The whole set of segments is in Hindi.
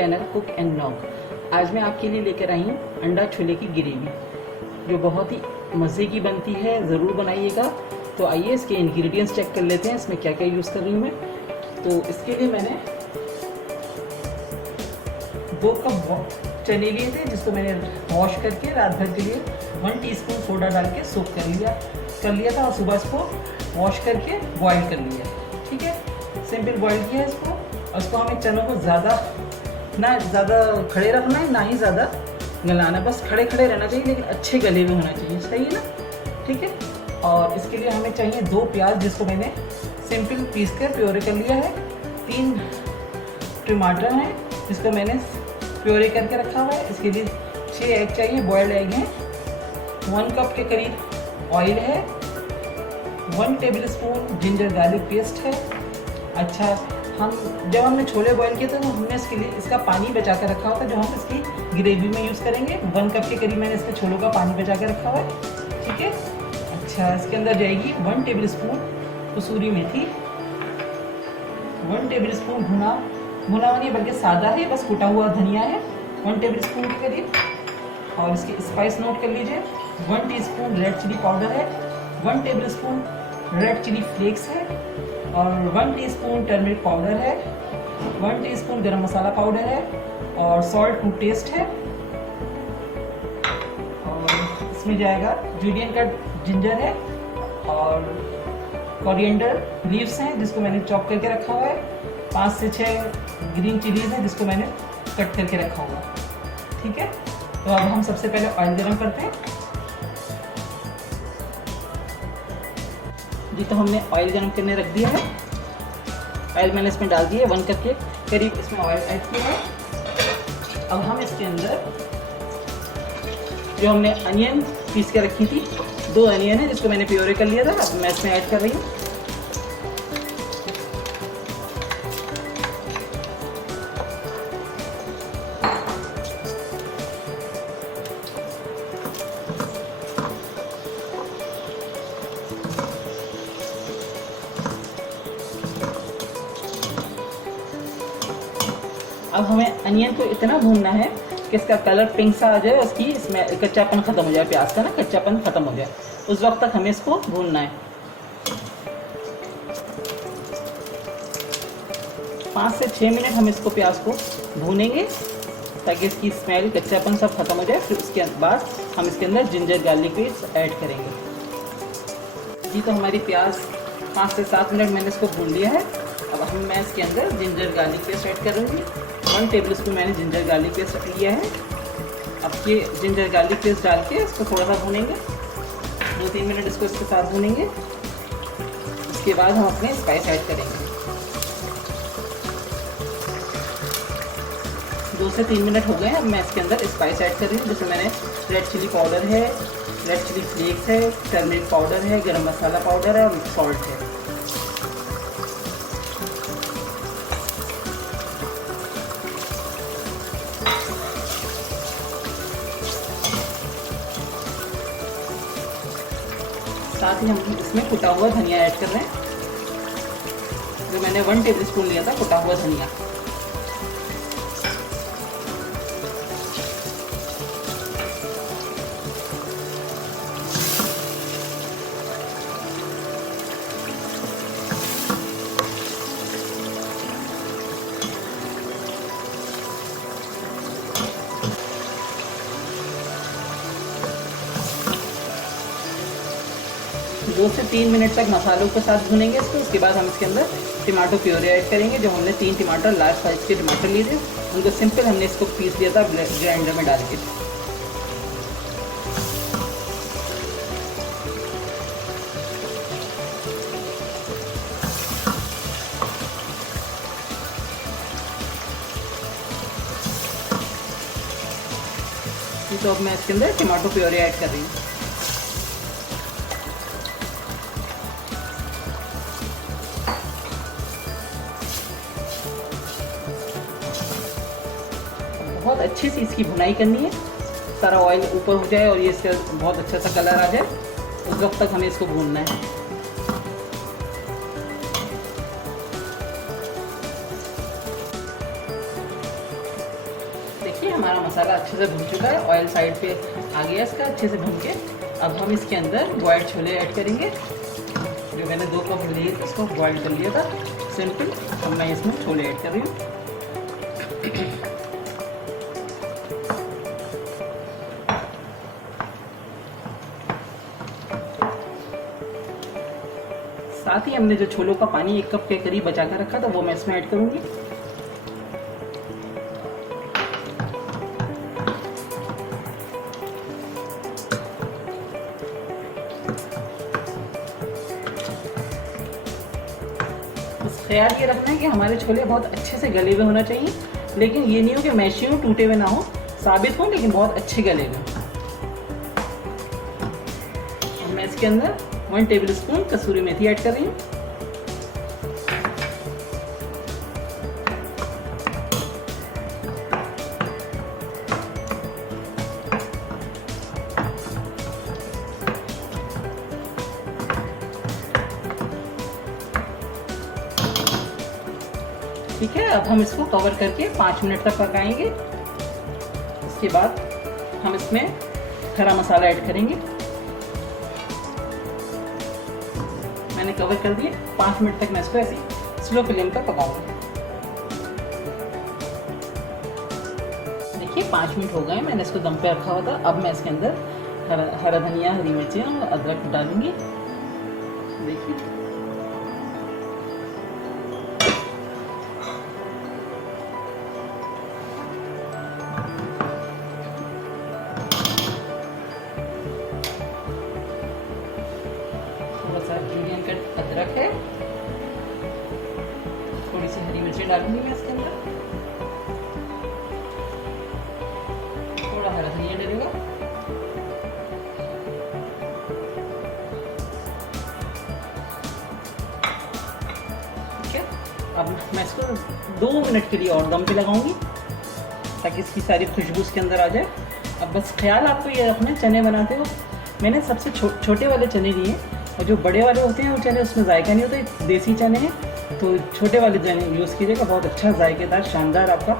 Channel cook and knock. आज मैं आपके लिए लेकर आई हूँ अंडा छोले की ग्रेवी, जो बहुत ही मज़े की बनती है। ज़रूर बनाइएगा। तो आइए इसके इंग्रेडिएंट्स चेक कर लेते हैं, इसमें क्या क्या यूज़ कर रही हूँ मैं। तो इसके लिए मैंने 2 कप चने लिए थे, जिसको मैंने वॉश करके रात भर के लिए 1 टीस्पून सोडा डाल के सोक कर लिया था और सुबह इसको वॉश करके बॉईल कर लिया। ठीक है, सिंपल बॉईल किया इसको। और इसको हमें चनों को ज़्यादा खड़े रखना है, ना ही ज़्यादा गलाना, बस खड़े खड़े रहना चाहिए, लेकिन अच्छे गले में होना चाहिए। सही है ना? ठीक है। और इसके लिए हमें चाहिए 2 प्याज, जिसको मैंने सिंपल पीस कर प्योरे कर लिया है। 3 टमाटर हैं, जिसको मैंने प्योरे करके रखा हुआ है। इसके लिए 6 एग चाहिए, बॉयल्ड एग हैं। 1 कप के करीब ऑयल है। 1 टेबलस्पून जिंजर गार्लिक पेस्ट है। अच्छा, जब हमने छोले बॉईल किए थे तो हमने इसके लिए इसका पानी बचा कर रखा हुआ था, जो हम इसकी ग्रेवी में यूज़ करेंगे। 1 कप के करीब मैंने इसके छोलों का पानी बचा कर रखा हुआ है। ठीक है। अच्छा, इसके अंदर जाएगी 1 टेबलस्पून कसूरी मेथी, 1 टेबलस्पून भुना नहीं बल्कि सादा है, बस कुटा हुआ धनिया है 1 टेबलस्पून के करीब। और इसके स्पाइस नोट कर लीजिए। 1 टीस्पून रेड चिली पाउडर है, 1 टेबलस्पून रेड चिली फ्लेक्स है, और 1 टीस्पून टर्मरिक पाउडर है, 1 टीस्पून गरम मसाला पाउडर है, और सॉल्ट टू टेस्ट है। और इसमें जाएगा जूलियन का जिंजर है, और कोरिएंडर लीव्स हैं, जिसको मैंने चॉप करके रखा हुआ है। 5 से 6 ग्रीन चिलीज हैं, जिसको मैंने कट करके रखा हुआ है। ठीक है। तो अब हम सबसे पहले ऑयल गरम करते हैं। जी, तो हमने ऑयल गरम करने रख दिया है। ऑयल मैंने इसमें डाल दिया है, 1 कप के करीब इसमें ऑयल ऐड किया है। अब हम इसके अंदर जो हमने अनियन पीस के रखी थी, 2 अनियन है, जिसको मैंने प्योरे कर लिया था, अब मैं इसमें ऐड कर रही हूँ। अब हमें अनियन को इतना भूनना है कि इसका कलर पिंक सा आ जाए, उसकी इसमें कच्चापन खत्म हो जाए, प्याज का ना कच्चापन खत्म हो जाए, उस वक्त तक हमें इसको भूनना है। 5 से 6 मिनट हम इसको प्याज को भूनेंगे, ताकि इसकी स्मेल कच्चापन सब खत्म हो जाए। फिर उसके बाद हम इसके अंदर जिंजर गार्लिक पेस्ट ऐड करेंगे। जी, तो हमारी प्याज 5 से 7 मिनट मैंने इसको भून लिया है। अब मैं इसके अंदर जिंजर गार्लिक पेस्ट ऐड करूँगी। 1 टेबलस्पून मैंने जिंजर गार्लिक पेस्ट लिया है। अब ये जिंजर गार्लिक पेस्ट डाल के इसको थोड़ा सा भूनेंगे, 2-3 मिनट इसको इसके साथ भूनेंगे। इसके बाद हम अपने स्पाइस ऐड करेंगे। 2 से 3 मिनट हो गए। अब मैं इसके अंदर स्पाइस ऐड कर रही हूँ, जिसमें मैंने रेड चिली पाउडर है, रेड चिली फ्लेक्स है, टर्मरिक पाउडर है, गरम मसाला पाउडर है, और सॉल्ट है। साथ ही हम इसमें कुटा हुआ धनिया ऐड कर रहे हैं, जो मैंने 1 टेबलस्पून लिया था कुटा हुआ धनिया। दो से 3 मिनट तक मसालों के साथ भूनेंगे इसको। उसके बाद हम इसके अंदर टमाटो प्योरे ऐड करेंगे। जो हमने 3 टमाटर लार्ज साइज के टमाटर लिए थे, उनको सिंपल हमने इसको पीस लिया था ग्राइंडर में डाल के। तो अब मैं इसके अंदर टमाटो प्योरे ऐड कर रही हूँ। बहुत अच्छी सी इसकी भुनाई करनी है, सारा ऑयल ऊपर हो जाए और ये इसका बहुत अच्छा सा कलर आ जाए, उस वक्त तक हमें इसको भूनना है। देखिए हमारा मसाला अच्छे से भुन चुका है, ऑयल साइड पे आ गया इसका अच्छे से भुन के। अब हम इसके अंदर बॉइल्ड छोले ऐड करेंगे। जो मैंने 2 कप लिए इसको बॉइल कर लिया था सिंपल। अब मैं इसमें छोले ऐड कर रही हूँ। साथ ही हमने जो छोलों का पानी 1 कप के करीब बचा कर रखा था वो मैं इसमें ऐड करूँगी। बस ख्याल ये रखना है कि हमारे छोले बहुत अच्छे से गले हुए होना चाहिए, लेकिन ये नहीं हो कि मैशी हो, टूटे हुए ना हो, साबित हो, लेकिन बहुत अच्छे गले हुए। मैं इसके अंदर 1 टेबलस्पून कसूरी मेथी ऐड कर रही हूँ। ठीक है, अब हम इसको कवर करके 5 मिनट तक पकाएंगे। इसके बाद हम इसमें खड़ा मसाला ऐड करेंगे। मैंने कवर कर दिए, 5 मिनट तक मैं इसको ऐसे स्लो फ्लेम पर पकाऊंगा। देखिए 5 मिनट हो गए, मैंने इसको दम पे रखा हुआ था। अब मैं इसके अंदर हरा धनिया, हरी मिर्ची और अदरक डालूंगी। देखिए जूलियन कट अदरक है, थोड़ी सी हरी मिर्ची डालूंगी मैं इसके अंदर, थोड़ा हरा धनिया डलेगा। ठीक है, अब मैं इसको 2 मिनट के लिए और दम पे लगाऊंगी ताकि इसकी सारी खुशबू इसके अंदर आ जाए। अब बस ख्याल आपको ये रखना, चने बनाते हो मैंने सबसे छोटे वाले चने लिए, और जो बड़े वाले होते हैं वो चने उसमें जायका नहीं होता, देसी चने हैं, तो छोटे वाले चने यूज़ कीजिएगा। बहुत अच्छा जायकेदार शानदार आपका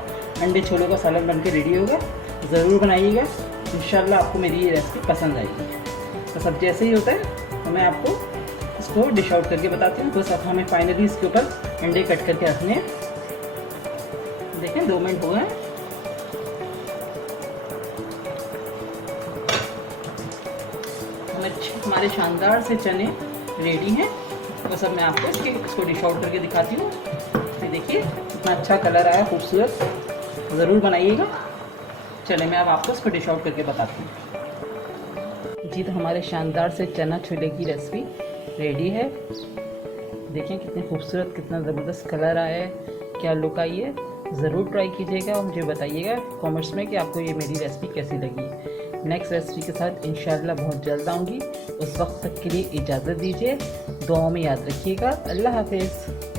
अंडे छोलों का सालन बन के रेडी होगा। ज़रूर बनाइएगा, इंशाल्लाह आपको मेरी ये रेसिपी पसंद आएगी। तो सब जैसे ही होता है तो मैं आपको इसको डिश आउट करके बताती हूँ। बस अब हमें फाइनली इसके ऊपर अंडे कट करके रखने हैं। देखें 2 मिनट हो गए। हमारे शानदार से चने रेडी हैं। बस अब मैं आपको इसको डिश आउट करके दिखाती हूँ। ये देखिए कितना अच्छा कलर आया, खूबसूरत। ज़रूर बनाइएगा। चले मैं अब आपको इसको डिश आउट करके बताती हूँ। जी तो हमारे शानदार से चना छोले की रेसिपी रेडी है। देखें कितने खूबसूरत, कितना ज़बरदस्त कलर आया है, क्या लुक आई है। ज़रूर ट्राई कीजिएगा और मुझे बताइएगा कमेंट्स में कि आपको ये मेरी रेसिपी कैसी लगी। नेक्स्ट रेसिपी के साथ इंशाल्लाह बहुत जल्द आऊँगी। उस वक्त तक के लिए इजाज़त दीजिए। दुआओं में याद रखिएगा। अल्लाह हाफिज़।